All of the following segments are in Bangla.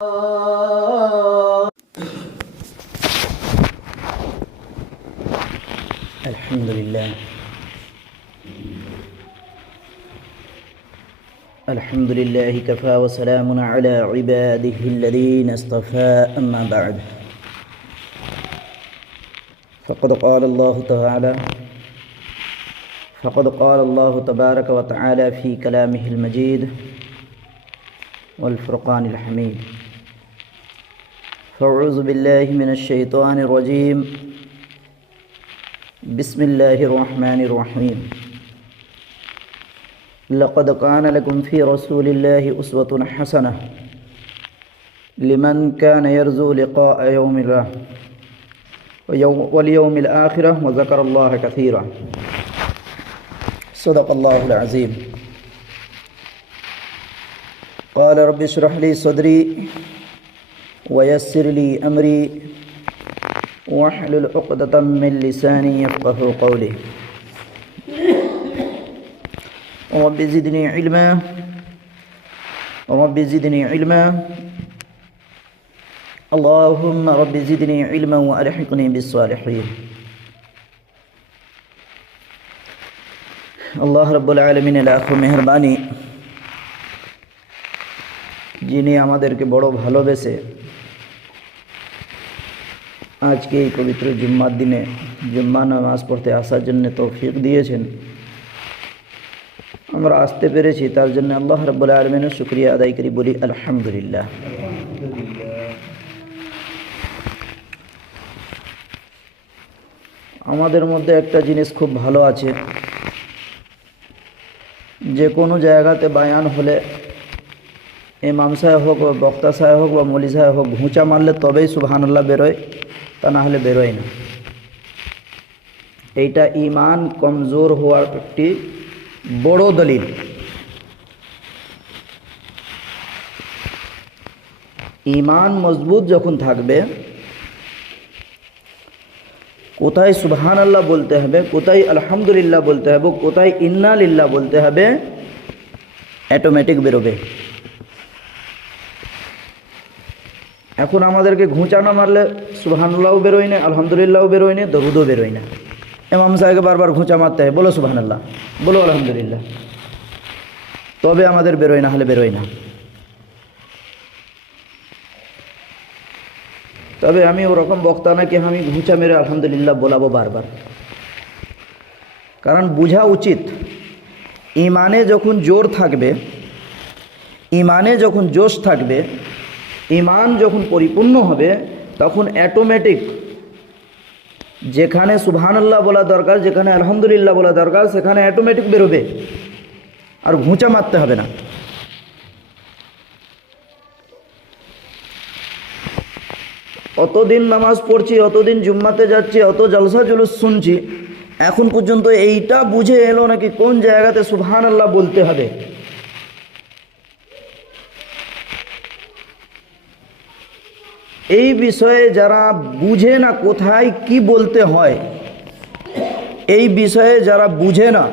الحمد لله الحمد لله كفى وسلام على عباده الذين اصطفى أما بعد فقد قال الله تبارك وتعالى في كلامه المجيد والفرقان الحميد فأعوذ بالله من الشيطان الرجيم بسم الله الرحمن الرحيم لقد كان لكم في رسول الله أسوة حسنة لمن كان يرجو لقاء يوم الله واليوم الآخرة وذكر الله كثيرا صدق الله العظيم قال رب اشرح لي صدري ويسر لي أمري واحلل عقدة من لساني يفقه قولي رب زدني علما اللهم رب زدني علما وألحقني بالصالحين আল্লাহ রাব্বুল আলামিনের লাখ মেহেরবানি, যিনি আমাদেরকে বড় ভালোবেসে আজকে এই পবিত্র জুম্মার দিনে জুম্মা নামাজ পড়তে আসার জন্য তৌফিক দিয়েছেন। আমরা আসতে পেরেছি, তার জন্য আল্লাহ রাব্বুল আলামিনের শুকরিয়া আদায় করি, বলি আলহামদুলিল্লাহ। আমাদের মধ্যে একটা জিনিস খুব ভালো আছে, যে কোনো জায়গাতে বায়ান হলে ইমাম সাহেব হোক বা বক্তা সাহেব হোক বা মৌলী সাহেব হোক, ঘুঁচা মারলে তবেই সুবহানাল্লাহ বেরোয়, তা না হলে বেরোয় না। এইটা ঈমান কমজোর হওয়ার একটি বড় দলিল। ঈমান মজবুত যখন থাকবে, কোথায় সুবহানাল্লাহ বলতে হবে, কোথায় আলহামদুলিল্লাহ বলতে হবে, কোথায় ইন্না লিল্লাহ বলতে হবে, অটোমেটিক বেরোবে। এখন আমাদেরকে ঘুঁচা না মারলে সুবহানাল্লাহও বেরোয় না, আলহামদুলিল্লাহও বেরোয় না, দরুদও বেরোয় না। ইমাম সাহেবকে বারবার ঘুঁচা মারতে হয়, বলো সুবহানাল্লাহ, বলো আলহামদুলিল্লাহ, তবে আমাদের বেরোয়, না হলে বেরোয় না। তবে আমি ওরকম বক্তা নাকি আমি ঘুঁচা মেরে আলহামদুলিল্লাহ বলাবো বারবার, কারণ বোঝা উচিত ইমানে যখন জোর থাকবে, ইমানে যখন জোশ থাকবে, ইমান যখন পরিপূর্ণ হবে, তখন অটোমেটিক যেখানে সুবহানাল্লাহ বলা দরকার, যেখানে আলহামদুলিল্লাহ বলা দরকার, সেখানে অটোমেটিক বেরোবে, আর ঘুঁচা মারতে হবে না। অতদিন নামাজ পড়ছি, অতদিন জুম্মাতে যাচ্ছি, অত জলসা জুলুস শুনছি, এখন পর্যন্ত এইটা বুঝে এলো নাকি কোন জায়গাতে সুবহানাল্লাহ বলতে হবে। এই বিষয়ে যারা বুঝে না কোথায় কি বলতে হয়, এই বিষয়ে যারা বুঝে না,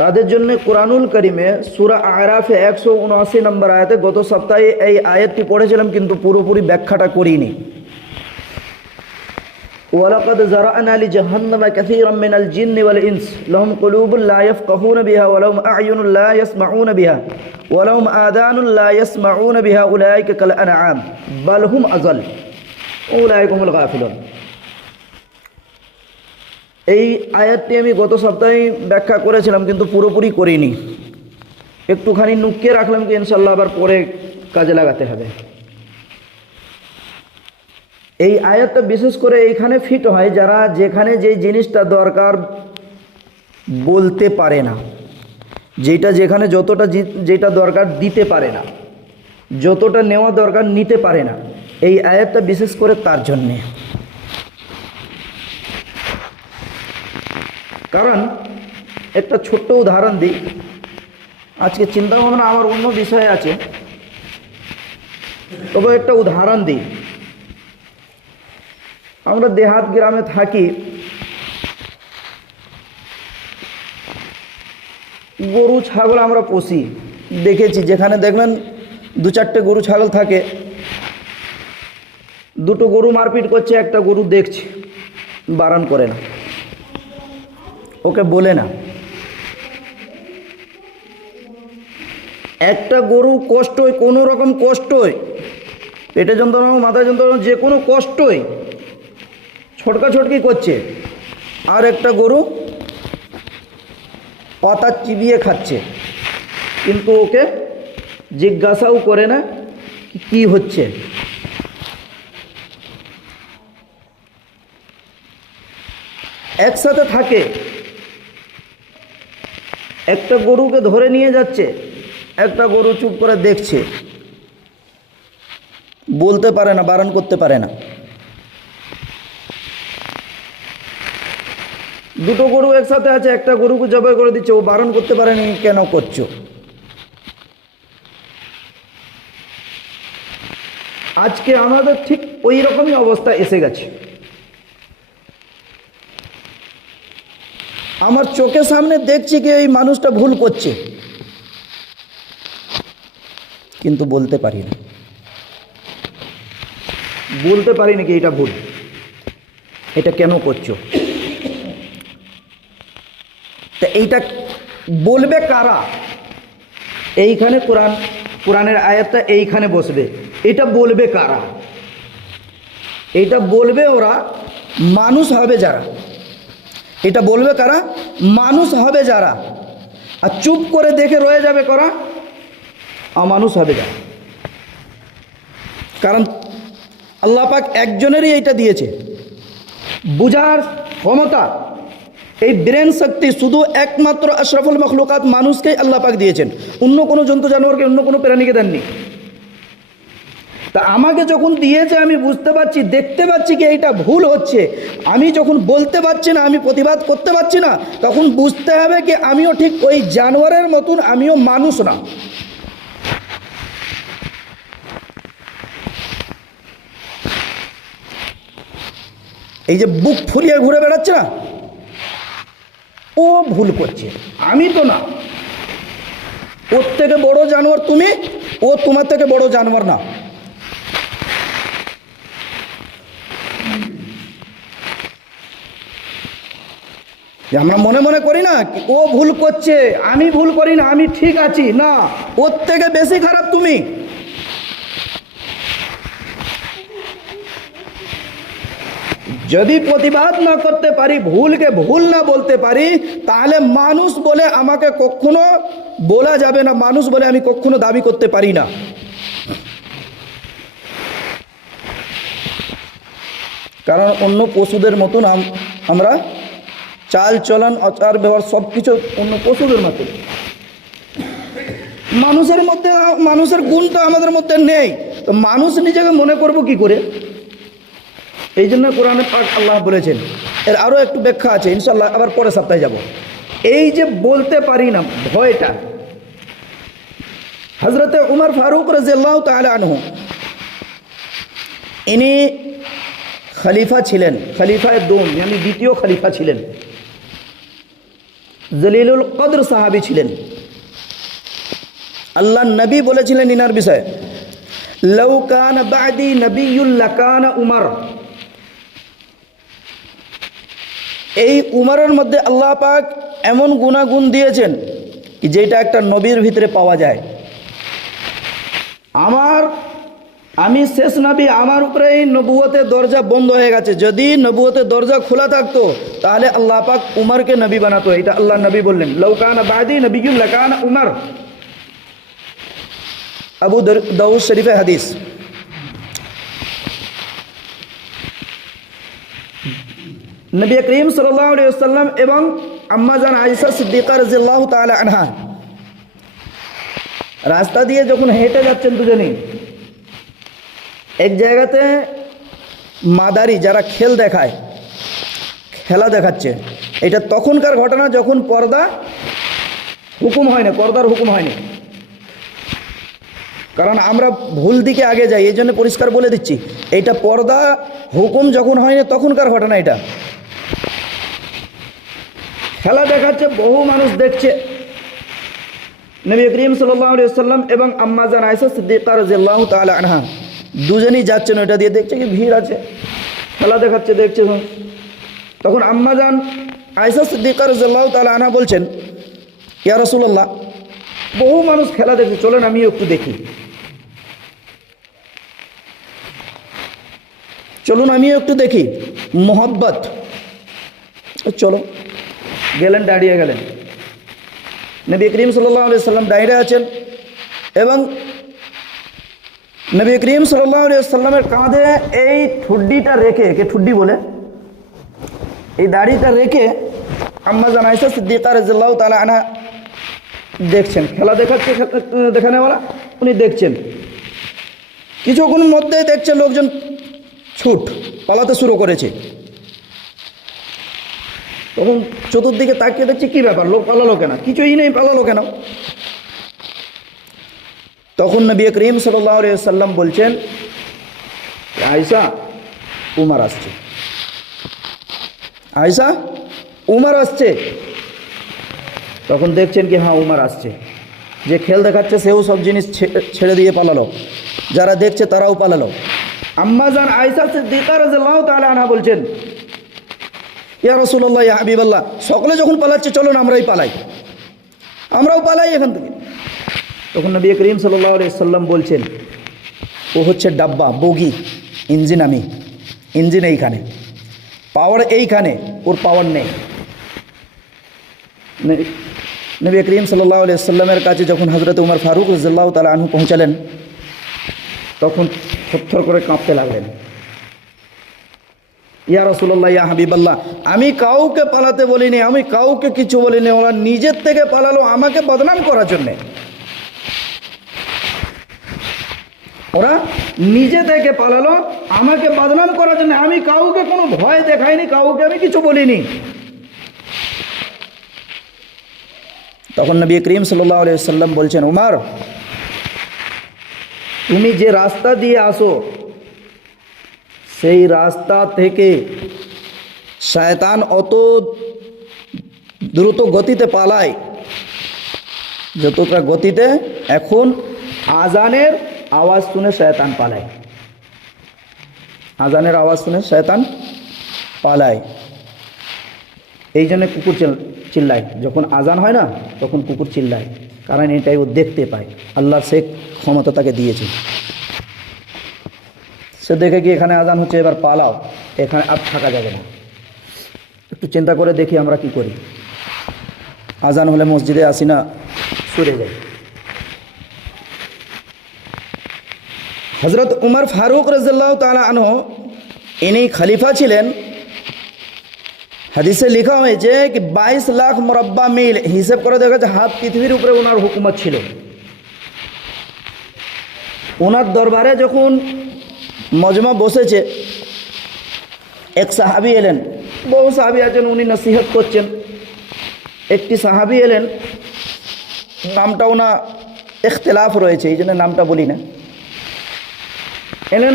তাদের জন্য কোরআনুল কারিমে সূরা আরাফে 179 নম্বর আয়াতে, গত সপ্তাহে এই আয়াতটি পড়েছিলাম কিন্তু পুরোপুরি ব্যাখ্যাটা করিনি। ওয়ালাকাদ যারা'না লিজাহান্নামা কাসীরাম মিনাল জিন্নি ওয়াল ইনস লাহুম কুলুবুন লা ইয়াফকাহুনা বিহা ওয়া লাহুম আ'য়ুনুন লা ইয়াসমাউনা বিহা ওয়া লাহুম আযানুন লা ইয়াসমাউনা বিহা উলাইকা কাল আনআম বাল হুম আযাল উলাইকা হুমুল গাফিলুন। এই আয়াতটি আমি গত সপ্তাহে ব্যাখ্যা করেছিলাম কিন্তু পুরোপুরি করিনি, একটুখানি নুকিয়ে রাখলাম কি ইনশাল্লাহ আবার পরে কাজে লাগাতে হবে। এই আয়াতটা বিশেষ করে এইখানে ফিট হয় যারা যেখানে যে জিনিসটা দরকার বলতে পারে না, যেটা যেখানে যেটা দরকার দিতে পারে না, যতটা নেওয়া দরকার নিতে পারে না। এই আয়াতটা বিশেষ করে তার জন্যে। কারণ একটা ছোট্ট উদাহরণ দিই, আজকে চিন্তা ভাবনা আমার অন্য বিষয় আছে, তবে একটা উদাহরণ দিই। আমরা দেহাত গ্রামে থাকি, গরু ছাগল আমরা পুষি, দেখেছি, যেখানে দেখবেন 2-4টে গরু ছাগল থাকে, দুটো গরু মারপিট করছে, একটা গরু দেখছে, বারণ করে না, ওকে বলে না। একটা গরু কষ্টই, কোনো রকম কষ্টই, পেটে যন্ত্রণা, মাথায় যন্ত্রণা, যে কোনো কষ্টই ছটকাছটকি করছে, আর একটা গরু পাতা চিবিয়ে খাচ্ছে, কিন্তু ওকে জিজ্ঞাসাও করে না কি হচ্ছে। একসাথে থাকে, একটা গরুকে ধরে নিয়ে যাচ্ছে, একটা গরু চুপ করে দেখছে, বলতে পারে না, বারণ করতে পারে না। দুটো গরু একসাথে আছে, একটা গরুকে জবাই করে দিচ্ছে, ও বারণ করতে পারেনি, কেন করছো? আজকে আমাদের ঠিক ওই রকমই অবস্থা এসে গেছে। আমার চোখের সামনে দেখছি কি ওই মানুষটা ভুল করছে, কিন্তু বলতে পারি না, বলতে পারি নাকি এটা ভুল, এটা কেন করছো? তা এইটা বলবে কারা? এইখানে কোরআনের আয়াতটা এইখানে বসবে, এটা বলবে কারা? এটা বলবে ওরা মানুষ হবে যারা। এটা বলবে কারা? মানুষ হবে যারা। আর চুপ করে দেখে রয়ে যাবে কারা? অমানুষ হবে যারা। কারণ আল্লাহ পাক একজনেরই এইটা দিয়েছে, বুঝার ক্ষমতা, এই ব্রেন শক্তি শুধু একমাত্র আশরাফুল মখলুকাত মানুষকেই আল্লাহ পাক দিয়েছেন, অন্য কোনো জন্তু জানোয়ারকে, অন্য কোনো প্রাণীকে দেননি। তা আমাকে যখন দিয়েছে, আমি বুঝতে পারছি, দেখতে পাচ্ছি কি এইটা ভুল হচ্ছে, আমি যখন বলতে পারছি না, আমি প্রতিবাদ করতে পারছি না, তখন বুঝতে হবে কি আমিও ঠিক ওই জানোয়ারের মতন, আমিও মানুষ না। এই যে বুক ফুলিয়ে ঘুরে বেড়াচ্ছে না, ও ভুল করছে, আমি তো না। ওর থেকে বড় জানোয়ার তুমি, ও তোমার থেকে বড় জানোয়ার না। আমরা মনে মনে করি না ও ভুল করছে, আমি ভুল করি না, আমি ঠিক আছি, না, ওর থেকে বেশি খারাপ তুমি। যদি প্রতিবাদ না করতে পারি, ভুলকে ভুল না বলতে পারি, তাহলে মানুষ বলে আমাকে কখনো বলা যাবে না, মানুষ বলে আমি কখনো দাবি করতে পারি না। কারণ অন্য পশুদের মতন আমরা চাল চলন, আচার ব্যবহার সব কিছু অন্য পশুদের মতো। মানুষের মধ্যে, মানুষের গুণটা আমাদের মধ্যে নেই, তো মানুষ নিজেকে মনে করব কি করে? এই জন্য কোরআনে পাক আল্লাহ বলেছেন। এর আরও একটু ব্যাখ্যা আছে, ইনশাল্লাহ আবার পরের সপ্তাহে যাব। এই যে বলতে পারি না ভয়টা, হজরতে উমর ফারুক রাদিয়াল্লাহু তাআলা আনহু, ইনি খলিফা ছিলেন, খলিফায়ে দোম, यानी দ্বিতীয় খলিফা ছিলেন, জলিলুল কদর সাহাবী ছিলেন। আল্লাহ নবী বলেছিলেন ইনার বিষয়ে, লাউ কানা বাদি নবিয়্যুল লাকানা উমর। এই উমরের মধ্যে আল্লাহ পাক এমন গুণাগুণ দিয়েছেন কি যেটা একটা নবীর ভিতরে পাওয়া যায়। আমি শেষ নবী, আমার উপরে এই নবুয়তের দরজা বন্ধ হয়ে গেছে। যদি নবুয়তের দরজা খোলা থাকতো তাহলে আল্লাহ পাক উমরকে নবী বানাতো। এটা আল্লাহ নবী বললেন, লাউ কানা বাদি নবিয়্যুল লাকানা উমর। আবু দাউদ শরীফে হাদিস। নবী করিম সাল্লাল্লাহু আলাইহি ওয়াসাল্লাম এবং আম্মা জান আয়েশা সিদ্দিকা রাদিয়াল্লাহু তাআলা আনহা রাস্তা দিয়ে যখন হেঁটে যাচ্ছেন দুজনেই, এক জায়গাতে মাদারি যারা খেলা দেখাচ্ছে। এটা তখনকার ঘটনা যখন পর্দার হুকুম হয়নি। কারণ আমরা ভুল দিকে আগে যাই, এই জন্য পরিষ্কার বলে দিচ্ছি, এটা পর্দা হুকুম যখন হয়নি তখনকার ঘটনা। এটা খেলা দেখাচ্ছে, বহু মানুষ দেখছে। নবী করিম সাল্লাল্লাহু আলাইহি ওয়াসাল্লাম এবং আম্মা জান আয়েশা সিদ্দিকা রাদিয়াল্লাহু তাআলা আনহা দুজনেই যাচ্ছেন, ওইটা দিয়ে দেখছে কি ভিড় আছে, খেলা দেখাচ্ছে, দেখছে। তখন আম্মা জান আয়েশা সিদ্দিকা রাদিয়াল্লাহু তাআলা আনহা বলছেন, ইয়া রাসূলুল্লাহ, বহু মানুষ খেলা দেখছে, চলেন আমিও একটু দেখি, চলুন আমিও একটু দেখি, মোহব্বত, চলো। গেলেন, দাঁড়িয়ে গেলেন। নবী করিম সাল্লাল্লাহু আলাইহি ওয়াসাল্লাম দাঁড়িয়ে আছেন এবং নবী করিম সাল্লাল্লাহু আলাইহি ওয়াসাল্লামের কাঁধে এই ঠুড্ডিটা রেখে, একে ঠুড্ডি বলে, এই দাড়িটা রেখে আম্মা জান আয়েশা সিদ্দিকা রাদিয়াল্লাহু তাআলা আনহা দেখছেন, খেলা দেখাচ্ছে দেখানেওয়ালা, উনি দেখছেন। কিছুক্ষণ মধ্যে দেখছে লোকজন ছুট পালাতে শুরু করেছে। তখন চতুর্দিকে তাকিয়ে দেখছি কি ব্যাপার, লোক পালালো কেন, কিছুই নেই, পালালো কেন? তখন নবী করিম সাল্লাল্লাহু আলাইহি ওয়াসাল্লাম বলছেন, আয়েশা, উমর আসছে, আয়েশা, উমর আসছে। তখন দেখছেন কি হ্যাঁ, উমর আসছে। যে খেল দেখাচ্ছে সেও সব জিনিস ছেড়ে দিয়ে পালালো, যারা দেখছে তারাও পালালো। আম্মা জান আয়েশা সিদ্দিকা রাদিয়াল্লাহু তাআলা আনহা বলছেন, ইয়া রাসূলুল্লাহ, ইয়া হাবিবাল্লাহ, সকলে যখন পালাচ্ছে চলুন আমরাও পালাই এখান থেকে। তখন নবী করিম সাল্লাল্লাহু আলাইহি ওয়াসাল্লাম বলছেন, ও হচ্ছে ডাব্বা, বগি, ইঞ্জিন, আমি ইঞ্জিন এইখানে, পাওয়ার এইখানে, ওর পাওয়ার নেই। নবী করিম সাল্লাল্লাহু আলাইহি ওয়াসাল্লামের কাছে যখন হযরত উমর ফারুক রাদিয়াল্লাহু তাআলা আনহু পৌঁছালেন, তখন থরথর করে কাঁপতে লাগলেন। ইয়া রাসূলুল্লাহ, ইয়া হাবিবাল্লাহ, আমি কাউকে পালাতে বলিনি, আমি কাউকে কিছু বলিনি, ওরা নিজের থেকে পালালো আমাকে বদনাম করার জন্যে, ওরা নিজে থেকে পালালো আমাকে বদনাম করার জন্য, আমি কাউকে কোনো ভয় দেখাইনি, কাউকে আমি কিছু বলিনি। তখন নবী করিম সাল্লাল্লাহু আলাইহি ওয়াসাল্লাম বলছেন, উমর, তুমি যে রাস্তা দিয়ে আসো সেই রাস্তা থেকে শয়তান অত দ্রুত গতিতে পালায় যতটা গতিতে এখন আজানের আওয়াজ শুনে শয়তান পালায়, আজানের আওয়াজ শুনে শয়তান পালায়। এই জন্য কুকুর চিল্লায়, যখন আজান হয় না তখন কুকুর চিল্লায়, কারণ এটাই ও দেখতে পায়, আল্লাহ সে ক্ষমতা তাকে দিয়েছে। সে দেখে কি এখানে আজান হচ্ছে, এবার পালাও, এখানে আর থাকা যাবে না। একটু চিন্তা করে দেখি আমরা কি করি, আজান হলে মসজিদে আসি না, সরে যাই। হযরত উমর ফারুক রাদিয়াল্লাহু তাআলা আনহু, ইনি খলিফা ছিলেন। হাদিসে লেখা হয়েছে কি 22 লাখ মুরাব্বা মিল, হিসাব করে দেখা যাচ্ছে হাত পৃথিবীর উপরে ওনার হুকুমত ছিল। ওনার দরবারে যখন মজমা বসেছে, এক সাহাবী এলেন, বহু সাহাবী আছেন, উনি নসিহত করছেন। একটি সাহাবী এলেন, নামটাও না ইখতিলাফ রয়েছে, এই জন্য নামটা বলি না। এলেন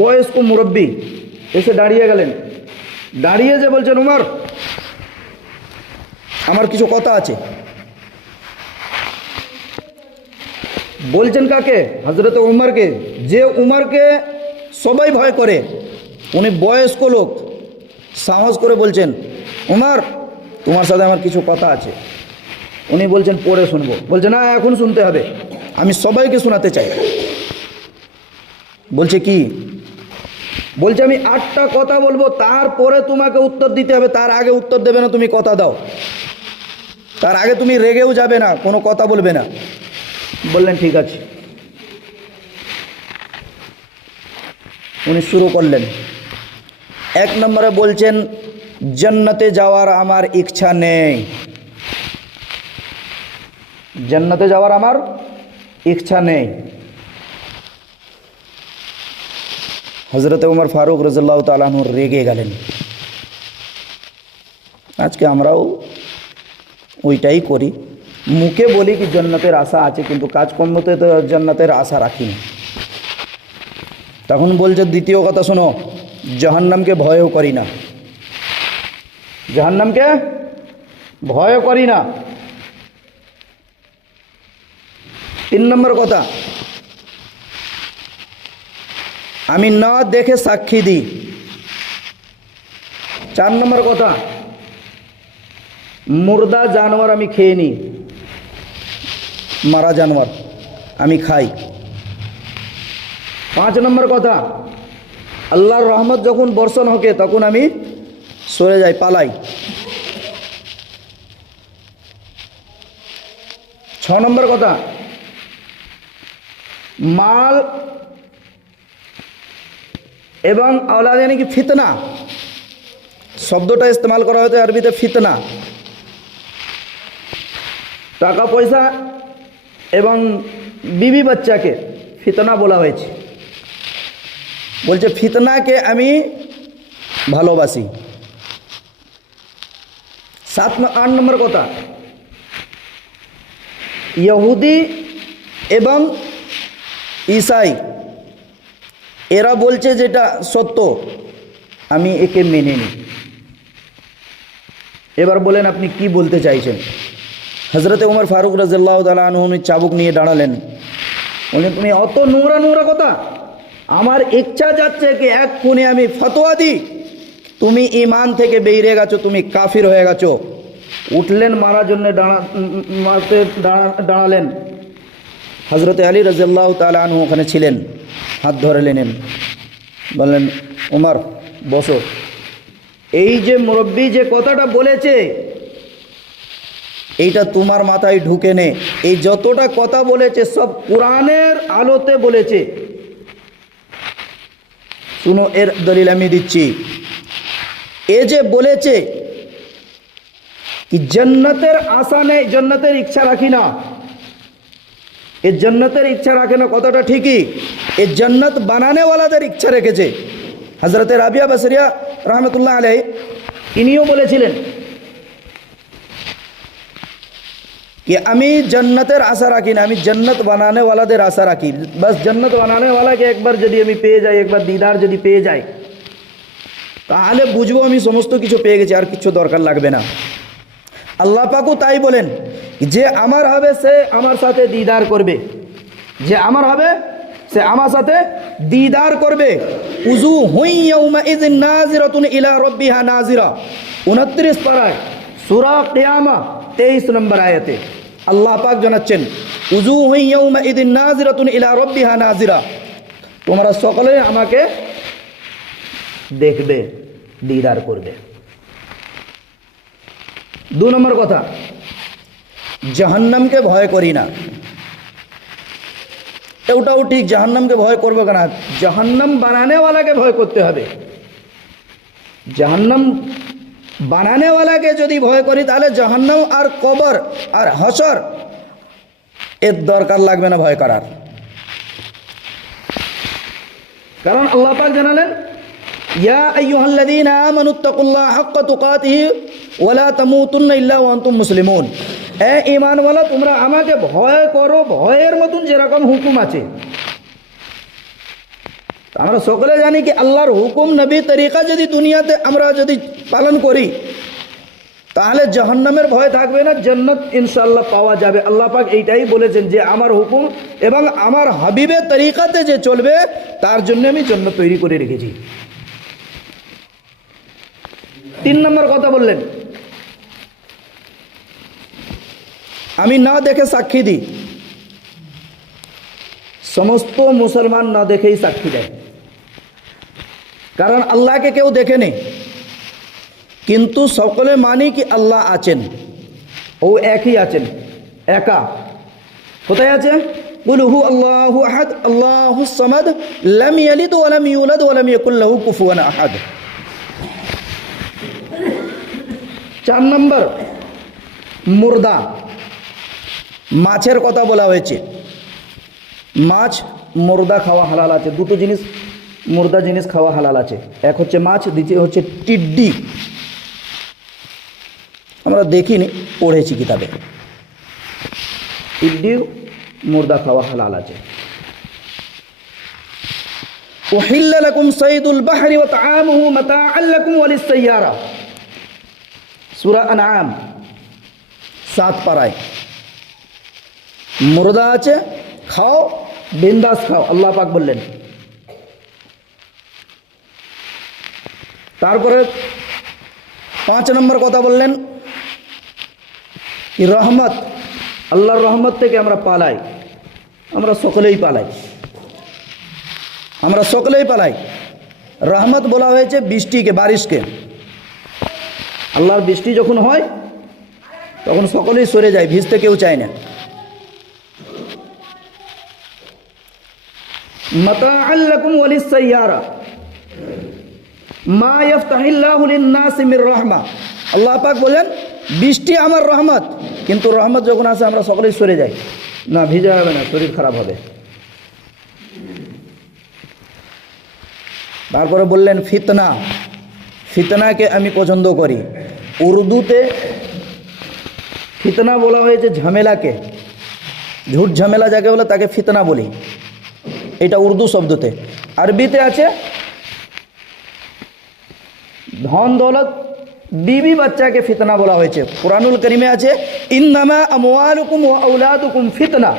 বয়স্ক মুরব্বী, এসে দাঁড়িয়ে গেলেন, দাঁড়িয়ে যে বলছেন, উমর, আমার কিছু কথা আছে। বলছেন কাকে? হযরত উমরকে, যে উমরকে সবাই ভয় করে, উনি বয়স্ক লোক, সাহস করে বলছেন, উমর, তোমার সাথে আমার কিছু কথা আছে। উনি বলছেন পরে শুনবো, বলছে না এখন শুনতে হবে, আমি সবাইকে শোনাতে চাই। বলছে কি? বলছে আমি 8টা কথা বলবো, তারপরে তোমাকে উত্তর দিতে হবে, তার আগে উত্তর দেবে না, তুমি কথা দাও, তার আগে তুমি রেগেও যাবে না, কোনো কথা বলবে না। বললেন ঠিক আছে। উনি শুরু করলেন। 1 নম্বরে বলছেন, জান্নাতে যাওয়ার আমার ইচ্ছা নেই, জান্নাতে যাওয়ার আমার ইচ্ছা নেই। হযরত উমর ফারুক রাদিয়াল্লাহু তাআলা আনহু রেগে গেলেন। আজকে আমরাও ওইটাই করি, মুখে বলি কি জান্নাতের আশা আছে, কিন্তু কাজকর্মতে তো জান্নাতের আশা রাখি না। তখন বলছে দ্বিতীয় কথা শোনো, জাহান্নামকে ভয়ও করি না, জাহান্নামকে ভয় করি না। তিন নম্বর কথা, আমি না দেখে সাক্ষী দিই। চার নম্বর কথা, মুর্দা জানোয়ার আমি খেয়ে নিই, মারা জানোয়ার আমি খাই। পাঁচ নম্বর কথা, আল্লাহর রহমত যখন বর্ষণ হবে তখন আমি সরে যাই, পালাই। ছ নম্বর কথা, মাল এবং আওলাদ यानी कि ফিতনা শব্দটা ইস্তেমাল করা হয়েছে আরবিতে ফিতনা, টাকা পয়সা এবং বিবি বাচ্চাকে ফিতনা বলা হয়েছে। বলছে ফিতনাকে আমি ভালোবাসি। 8 নম্বর কথা, ইহুদি এবং ঈসাই এরা বলছে যেটা সত্য, আমি একে মেনে নিই। এবার বলেন আপনি কি বলতে চাইছেন? হযরতে ওমর ফারুক রাদিয়াল্লাহু তাআলা আনহু চাবুক নিয়ে দাঁড়ালেন, বললেন তুমি অত নোংরা নোংরা কথা, আমার ইচ্ছা যাচ্ছে কি এক কোণে আমি ফতোয়া দিই, তুমি ঈমান থেকে বেরিয়ে গেছো, তুমি কাফির হয়ে গেছো। উঠলেন মারার জন্য, দাঁড়ালেন। হযরতে আলী রাদিয়াল্লাহু তাআলা আনহু ওখানে ছিলেন, হাত ধরে নিলেন, বললেন ওমর বসো। এই যে মুরব্বী যে কথাটা বলেছে এইটা তোমার মাথায় ঢুকে নে, এই যতটা কথা বলেছে সব কোরআনের আলোতে বলেছে। শুনো, এর দলিল আমি দিচ্ছি। এ যে বলেছে कि जन्नतेर आशा नहीं, जन्नतेर इच्छा राखी ना, ये जन्नतेर इच्छा राखे ना कतटा ठीकई, ये जन्नत बनाने वालादेर इच्छा रेखेছে। हजरत राबिया बसरिया रहमतुल्लाह अलैहि इनिও বলেছিলেন कि আমি जन्नतेर आशा राखी ना, আমি जन्नत बनाने वालादेर आशा राखी। बस जन्नत बनाने वाला के एक बार যদি আমি পেয়ে যাই, একবার দিদার যদি পেয়ে যাই, তাহলে বুঝবো আমি সমস্ত কিছু পেয়ে গেছি, আর কিছু দরকার লাগবে না। আল্লাহ পাকও তাই বলেন, যে আমার হবে সে আমার সাথে দিদার করবে, যে আমার হবে সে আমার সাথে দিদার করবে। উজু হুই ইয়াউমা ইযিন নাযিরাতুন ইলা রাব্বিহা নাযিরা, 29 পারায় সূরা কিয়ামা 23 নম্বর আয়াতে আল্লাহ পাক জানাচ্ছেন, উজু হুই ইয়াউমা ইযিন নাযিরাতুন ইলা রাব্বিহা নাযিরা, তোমরা সকলে আমাকে দেখবে, দিদার করবে। 2 নম্বর কথা, জাহান্নামকে ভয় করি না। এটাও ঠিক, জাহান্নামকে ভয় করবে কেন? জাহান্নাম বানানে ওয়ালাকে ভয় করতে হবে। জাহান্নাম বানানে ওয়ালাকে যদি ভয় করি তাহলে জাহান্নাম আর কবর আর হাসর এর দরকার লাগবে না ভয় করার। কারণ আল্লাহ পাক জানালেন, ইয়া আইয়ুহাল্লাযীনা আমানুত্তাকুল্লাহা হাক্কা তুকাতিহি ওয়া লা তামুতুন্না ইল্লা ওয়া আনতুম মুসলিমুন। এ ঈমানওয়ালা তোমরা আমাকে ভয় করো, ভয়ের মতন যেরকম হুকুম আছে। আমরা সকলে জানি কি আল্লাহর হুকুম নবী তরিকা যদি দুনিয়াতে আমরা যদি পালন করি তাহলে জাহান্নামের ভয় থাকবে না, জান্নাত ইনশাআল্লাহ পাওয়া যাবে। আল্লাহ পাক এইটাই বলেছেন যে আমার হুকুম এবং আমার হাবিবের তরিকাতে যে চলবে তার জন্য আমি জান্নাত তৈরি করে রেখেছি। 3 নম্বর কথা বললেন, আমি না দেখে সাক্ষী দিই। সমস্ত মুসলমান না দেখেই সাক্ষী দেয়, কারণ আল্লাহকে কেউ দেখেনি, কিন্তু সকলে মানি কি আল্লাহ আছেন, ও একই আছেন, একা। কোথায় আছে? কুল হু আল্লাহু আহাদ আল্লাহুস সামাদ লাম ইয়ালিদ ওয়া লাম ইউলাদ ওয়া লাম ইয়াকুল লাহু কুফুয়ান আহাদ। 4 নম্বর, মুর্দা, মাছের কথা বলা হয়েছে। মাছ মুর্দা খাওয়া হালাল আছে। দুটো জিনিস মুর্দা জিনিস খাওয়া হালাল আছে, এক হচ্ছে মাছ, দ্বিতীয় হচ্ছে টিড্ডি। আমরা দেখিনি, পড়েছি কিতাবে, টিড্ডি মুর্দা খাওয়া হালাল আছে। উহিল্লা লাকুম সাইদুল বাহরি ওয়া তাআমুহু মাতাআন লাকুম ওয়া লিস-সাইয়ারা, সূরা আনআম 7 পারায় মুর্দা আছে খাও, বিন্দাস খাও, আল্লাহ পাক বললেন। তারপরে 5 নম্বর কথা বললেন কি রহমত, আল্লাহর রহমত থেকে আমরা পালাই, আমরা সকলেই পালাই, আমরা সকলেই পালাই। রহমত বলা হয়েছে বৃষ্টিকে, বারিশকে। আল্লাহর বৃষ্টি যখন হয় তখন সকলেই সরে যায়, ভিজতে কেউ চায় না। মাতাআল লাকুম ওয়ালিস সাইয়ারা মা ইফতাহিল্লাহু লিন-নাসি মির রাহমা। আল্লাহ পাক বলেন বৃষ্টি আমার রহমত, কিন্তু রহমত যখন আসে আমরা সকলেই সরে যাই, না ভিজা যাবে না, শরীর খারাপ হবে। তারপরে বললেন ফিতনা, ফিতনাকে আমি পছন্দ করি। উর্দুতে ফিতনা বলা হয়েছে ঝামেলাকে, ঝুট ঝামেলা যাকে বলে তাকে ফিতনা বলি, এটা উর্দু শব্দতে। আরবিতে আছে ধন দৌলত, বিবি বাচ্চাকে ফিতনা বলা হয়েছে। কুরআনুল কারীমে আছে ইন্নামা আমওয়ালুকুম ওয়া আওলাদুকুম ফিতনা।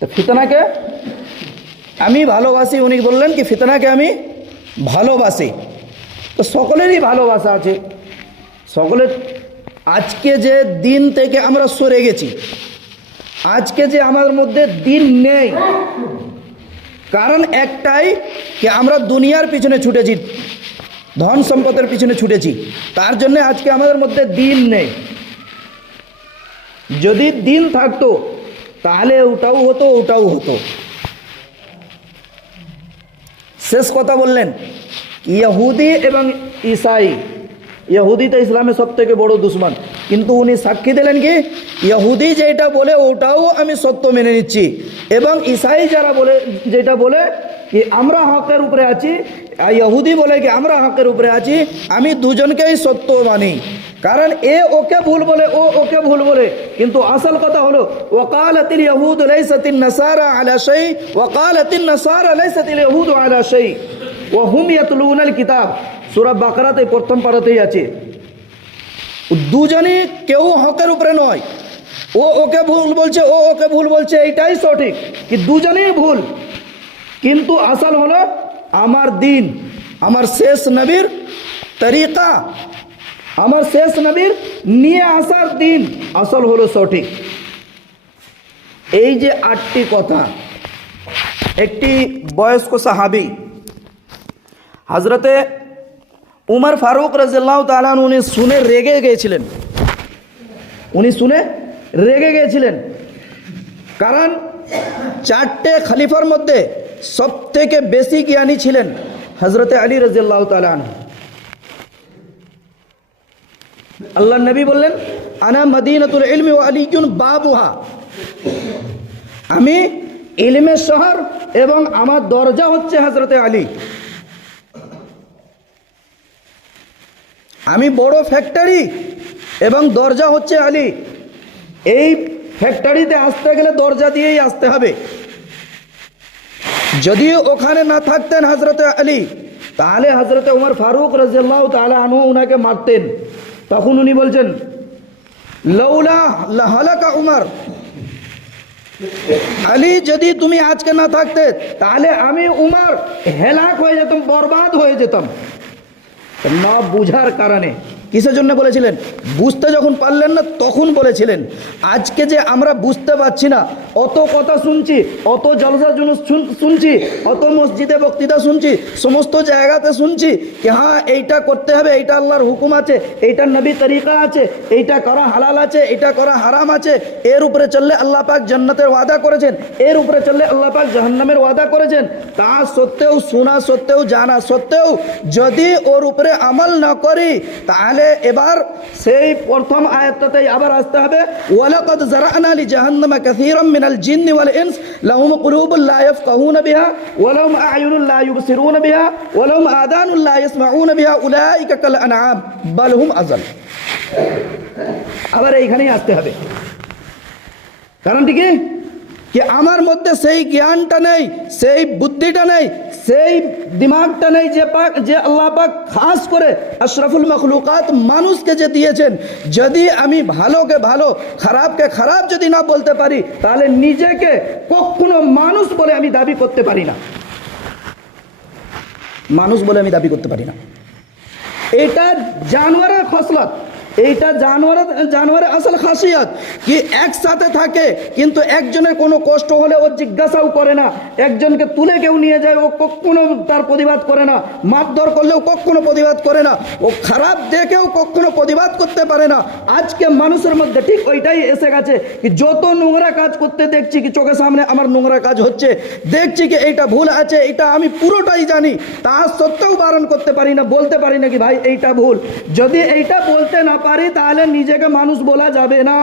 তো ফিতনাকে আমি ভালোবাসি, উনি বললেন কি ফিতনাকে আমি ভালোবাসি। তো সকলেরই ভালোবাসা আছে, সকলের। আজকে যে দিন থেকে আমরা সরে গেছি, আজকে যে আমার মধ্যে দিন নেই, কারণ একটাই কি আমরা দুনিয়ার পিছনে ছুটেছি, ধন সম্পদের পিছনে ছুটেছি, তার জন্য আজকে আমাদের মধ্যে দিন নেই। যদি দিন থাকতো তাহলে ওটাও হতো, ওটাও হতো। শেষ কথা বললেন ইহুদি এবং ঈসাই। ইহুদি তো ইসলামের সব থেকে বড় দুশ্মন, কিন্তু উনি সাক্ষী দিলেন কি ইহুদি যেটা বলে ওটাও আমি সত্য মেনে নিচ্ছি, এবং ঈসাই যারা বলে যেটা বলে কি আমরা হকের উপরে আছি, ইহুদি বলে কি আমরা হকের উপরে আছি, আমি দুজনকেই সত্য মানি। কারণ এ ওকে ভুল বলে, ও ওকে ভুল বলে, কিন্তু আসল কথা হলো ওয়াকালাতিল ইয়াহুদ লাইসাতিন নাসারা আলা শাই ওয়াকালাতিন নাসারা লাইসাতিল ইয়াহুদ আলা শাই ওয়া হুম ইয়াতলুনাল কিতাব। সূরা বাকারাতে প্রথম পারাতেই আছে। দুজনই কেউ হকের উপরে নয়, ও ওকে ভুল বলছে, ও ওকে ভুল বলছে, এইটাই সঠিক, কি দুজনেই ভুল। কিন্তু আসল হলো আমার দিন, আমার শেষ নবীর তরিকা, আমার শেষ নবীর নিয়ে আসার দিন আসল হলো সঠিক। এই যে 8টি কথা, একটি বয়স্ক সাহাবী হযরতে উমর ফারুক রাদিয়াল্লাহু তাআলা উনি শুনে রেগে গিয়েছিলেন, উনি শুনে রেগে গিয়েছিলেন। কারণ 4টে খলিফার মধ্যে সবথেকে বেশি জ্ঞানী ছিলেন হযরতে আলী রাদিয়াল্লাহু তাআলা আনহু। আল্লাহর নবী বললেন আনা মদিনাতুল ইলমি ওয়া আলিয়ুন বাবুহা, আমি ইলমের শহর এবং আমার দরজা হচ্ছে হযরতে আলী। আমি বড় ফ্যাক্টরি এবং দরজা হচ্ছে আলী। এই ফ্যাক্টরিতে আসতে গেলে দরজা দিয়েই আসতে হবে। যদি ওখানে না থাকতেন হযরতে আলী, তাহলে হযরতে উমর ফারুক রাদিয়াল্লাহু তাআলা আনহু উনাকে মারতেন। তখন উনি বলছেন লাউলা লাহালাকা উমর, আলী যদি তুমি আজকে না থাকতে তাহলে আমি উমর হেলাক হয়ে যেতাম, বরবাদ হয়ে যেতাম। না বুঝার কারণে, কিসের জন্য বলেছিলেন? বুঝতে যখন পারলেন না তখন বলেছিলেন। আজকে যে আমরা বুঝতে পারছি না, অত কথা শুনছি, অত জলসা জুলুস শুনছি, অত মসজিদে বক্তৃতা শুনছি, সমস্ত জায়গাতে শুনছি কি হ্যাঁ এইটা করতে হবে, এইটা আল্লাহর হুকুম আছে, এইটা নবী তরিকা আছে, এইটা করা হালাল আছে, এইটা করা হারাম আছে, এর উপরে চললে আল্লাহ পাক জান্নাতের ওয়াদা করেছেন, এর উপরে চললে আল্লাহ পাক জাহান্নামের ওয়াদা করেছেন। তা সত্ত্বেও, শোনা সত্ত্বেও, জানা সত্ত্বেও যদি ওর উপরে আমল না করি, তাহলে এবার সেই প্রথম আয়াতটাতেই আবার আসতে হবে ওয়ালাকাদ যারানা লিজাহান্নামা কাসীরাম মিনাল জিন্নি ওয়াল ইনস লাহুম কুলুবুন লা ইয়াফকাহুনা বিহা ওয়া লাহুম আ'য়ুনুন লা ইবসিরুনা বিহা ওয়া লাহুম আযানুন লা ইয়াসমাউনা বিহা উলাইকা কাল আনআম বাল হুম আযাল। আবার এইখানেই আসতে হবে। কারণটি কি कि আমার মধ্যে সেই জ্ঞানটা নেই, সেই বুদ্ধিটা নেই, সেই দিমাগটা নেই যে আল্লাহ পাক খাস করে আশরাফুল মখলুকাত মানুষকে যে দিয়েছেন। যদি আমি ভালোকে ভালো খারাপকে খারাপ যদি না বলতে পারি, তাহলে নিজেকে কখনো মানুষ বলে আমি দাবি করতে পারি না, মানুষ বলে আমি দাবি করতে পারি না। এটা জানোয়ারের খসলত, এইটা জানোয়ারের আসল খাসিয়ত কি একসাথে থাকে কিন্তু একজনের কোনো কষ্ট হলে ও জিজ্ঞাসাও করে না, একজনকে তুলে কেউ নিয়ে যায় ও কখনো তার প্রতিবাদ করে না, মারধর করলেও কখনো প্রতিবাদ করে না, ও খারাপ দেখেও কখনো প্রতিবাদ করতে পারে না। আজকে মানুষের মধ্যে ঠিক ওইটাই এসে গেছে কি যত নোংরা কাজ করতে দেখছি, কি চোখের সামনে আমার নোংরা কাজ হচ্ছে, দেখছি কি এইটা ভুল আছে, এটা আমি পুরোটাই জানি, তা সত্ত্বেও বারণ করতে পারি না, বলতে পারি না কি ভাই এইটা ভুল। যদি এইটা বলতে না পারি তাহলে নিজেকে মানুষ বলা যাবে না।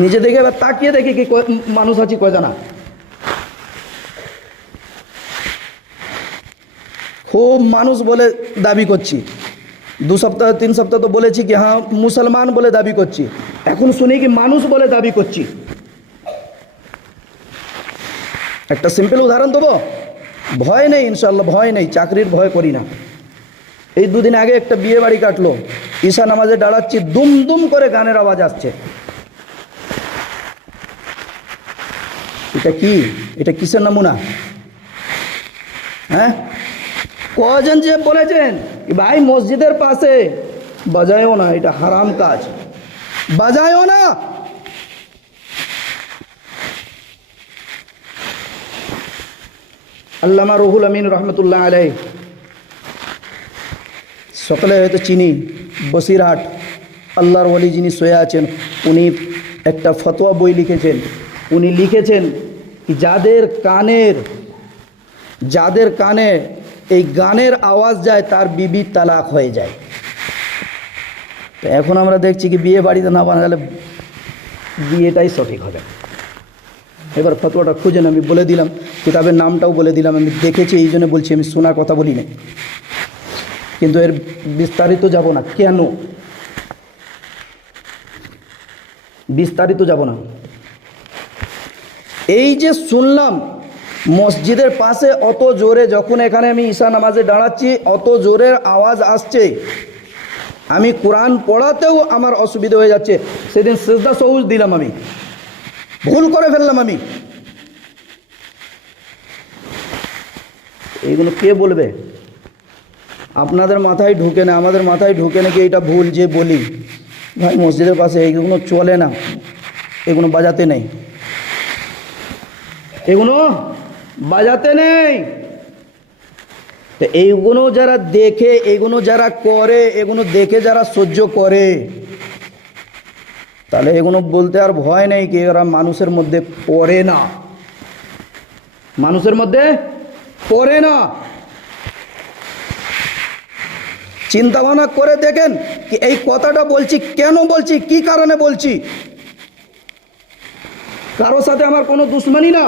নিজে দেখে এবার তাকিয়ে দেখি কি মানুষ আছি কয়জানা। খুব মানুষ বলে দাবি করছি, 2 সপ্তাহ 3 সপ্তাহ তো বলেছি কি হ্যাঁ মুসলমান বলে দাবি করছি, এখন শুনি কি মানুষ বলে দাবি করছি। একটা সিম্পল উদাহরণ দেবো, ভয় নেই ইনশাল্লাহ, ভয় নেই, চাকরির ভয় করি না। এই 2 দিন আগে একটা বিয়ে বাড়ি কাটলো, ঈশা নামাজে দাঁড়াচ্ছি, দুম দুম করে গানের আওয়াজ আসছে। এটা কি, এটা কিসের নমুনা? হ্যাঁ, কজন যে বলেছেন ভাই মসজিদের পাশে বাজায়ও না, এটা হারাম কাজ, বাজায়ও না। আল্লামা রুহুল আমিন রহমতুল্লাহ আলাইহি, সকলে হয়তো চিনি, বসিরহাট আল্লাহর ওলি যিনি শুয়ে আছেন, উনি একটা ফতোয়া বই লিখেছেন। উনি লিখেছেন কি যাদের কানে এই গানের আওয়াজ যায় তার বিবি তালাক হয়ে যায়। তো এখন আমরা দেখছি কি বিয়ে বাড়িতে না বানালে বিয়েটাই সঠিক হবে। এবার ফতোয়াটা খুঁজেন, আমি বলে দিলাম, কিতাবের নামটাও বলে দিলাম, আমি দেখেছি এই জন্য বলছি, আমি শোনা কথা বলি না, কিন্তু এর বিস্তারিত যাব না। কেন বিস্তারিত যাব না? এই যে শুনলাম মসজিদের পাশে অত জোরে, যখন এখানে আমি ঈশা নামাজে দাঁড়াচ্ছি অত জোরের আওয়াজ আসছে, আমি কোরআন পড়াতেও আমার অসুবিধা হয়ে যাচ্ছে। সেদিন সিজদা সহুজ দিলাম, আমি ভুল করে ফেললাম। আমি এইগুলো কে বলবে? আপনাদের মাথায় ঢুকে না, আমাদের মাথায় ঢুকে নাকি এটা ভুল যে বলি। ভাই মসজিদের পাশে এইগুলো চলে না, এগুলো বাজাতে নেই, এগুলো বাজাতে নেই। তো এইগুলো যারা দেখে, এগুলো যারা করে, এগুলো দেখে যারা সহ্য করে, তাহলে এগুলো বলতে আর ভয় নেই কি এরা মানুষের মধ্যে পড়ে না, মানুষের মধ্যে পড়ে না। চিন্তা ভাবনা করে দেখেন কি এই কথাটা বলছি কেন বলছি, কি কারণে বলছি। কারোর সাথে আমার কোনো দুশ্মনী না।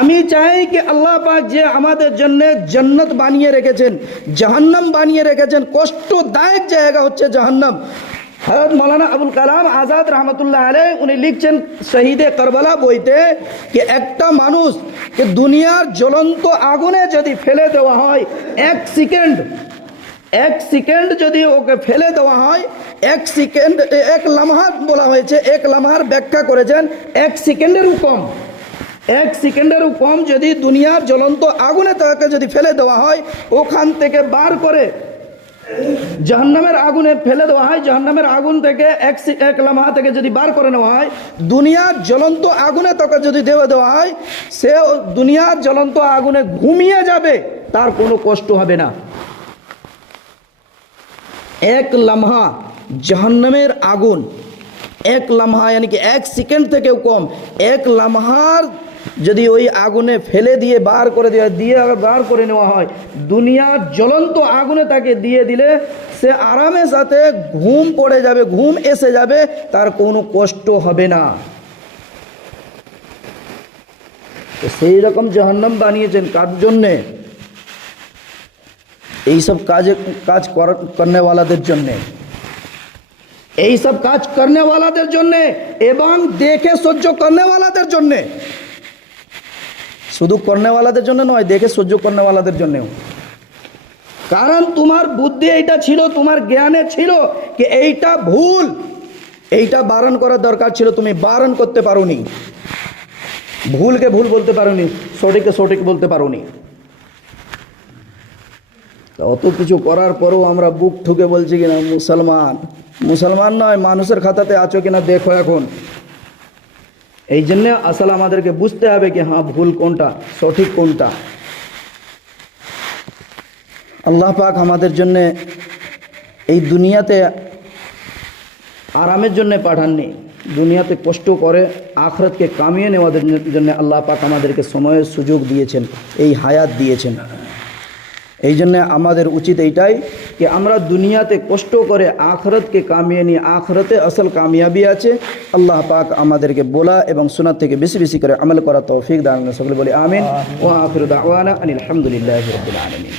আমি চাই কি আল্লাহ পাক যে আমাদের জন্য জান্নাত বানিয়ে রেখেছেন, জাহান্নাম বানিয়ে রেখেছেন, কষ্টদায়ক জায়গা হচ্ছে জাহান্নাম। হযরত মৌলানা আবুল কালাম আজাদ রহমতুল্লাহ আলাইহি উনি লিখছেন শহীদে কারবালা বইতে কি একটা মানুষকে দুনিয়ার জ্বলন্ত আগুনে যদি ফেলে দেওয়া হয়, এক সেকেন্ড যদি ওকে ফেলে দেওয়া হয়, এক সেকেন্ড, এক লামহা বলা হয়েছে, এক লামহার ব্যাখ্যা করেছেন 1 সেকেন্ডেরও কম, 1 সেকেন্ডেরও কম যদি দুনিয়ার জ্বলন্ত আগুনে তাকে যদি ফেলে দেওয়া হয়, ওখান থেকে বার করে জাহান্নামের আগুনে ফেলে দেওয়া হয়, জাহান্নামের আগুন থেকে এক লামহা থেকে যদি বার করে নেওয়া হয়, দুনিয়ার জ্বলন্ত আগুনে তাকে যদি দেওয়া হয়, সে দুনিয়ার জ্বলন্ত আগুনে ঘুমিয়ে যাবে, তার কোনো কষ্ট হবে না। 1 লামহা জাহান্নামের আগুন, 1 লামহা यानी कि 1 সেকেন্ড থেকেও কম, 1 লামহার যদি ওই আগুনে ফেলে দিয়ে বার করে দিয়ে আবার বার করে নেওয়া হয়, দুনিয়ার জ্বলন্ত আগুনে তাকে দিয়ে দিলে সে আরামের সাথে ঘুম পড়ে যাবে, ঘুম এসে যাবে, তার কোনো কষ্ট হবে না। তো সেই রকম জাহান্নাম বানিয়েছেন কার জন্যে? এইসব কাজ করনে ওয়ালাদের জন্যে। এই সব কাজ করনেওয়ালাদের জন্যে এবং দেখে সহ্য করনেওয়ালাদের জন্যে, শুধু করনেওয়ালাদের জন্য নয়, দেখে সহ্য করনেওয়ালাদের জন্যেও। কারণ তোমার বুদ্ধি এইটা ছিল, তোমার জ্ঞানে ছিল কি এইটা ভুল, এইটা বারণ করার দরকার ছিল, তুমি বারণ করতে পারোনি, ভুলকে ভুল বলতে পারোনি, সঠিককে সঠিক বলতে পারোনি। অত কিছু করার পরেও আমরা বুক ঠুকে বলছি কিনা মুসলমান, মুসলমান নয়, মানুষের খাতাতে আছো কিনা দেখো এখন। এই জন্য আসলে আমাদেরকে বুঝতে হবে কি হ্যাঁ ভুল কোনটা, সঠিক কোনটা। আল্লাহ পাক আমাদের জন্য এই দুনিয়াতে আরামের জন্য পাঠাননি, দুনিয়াতে কষ্ট করে আখিরাতকে কামিয়ে নেওয়ার জন্য আল্লাহ পাক আমাদেরকে সময়ের সুযোগ দিয়েছেন, এই হায়াত দিয়েছেন। এই জন্য আমাদের উচিত এইটাই कि আমরা দুনিয়াতে কষ্ট করে আখিরাতকে কামিয়ে নিই, আখিরাতে আসল কামিয়াবি আছে। আল্লাহ পাক আমাদেরকে বলা এবং শোনা থেকে বেশি বেশি করে আমল করা তৌফিক দান করেন। সকলে বলি আমিন। ওয়া আখিরু দাওয়ানা আনিল হামদুলিল্লাহি রাব্বিল আলামিন।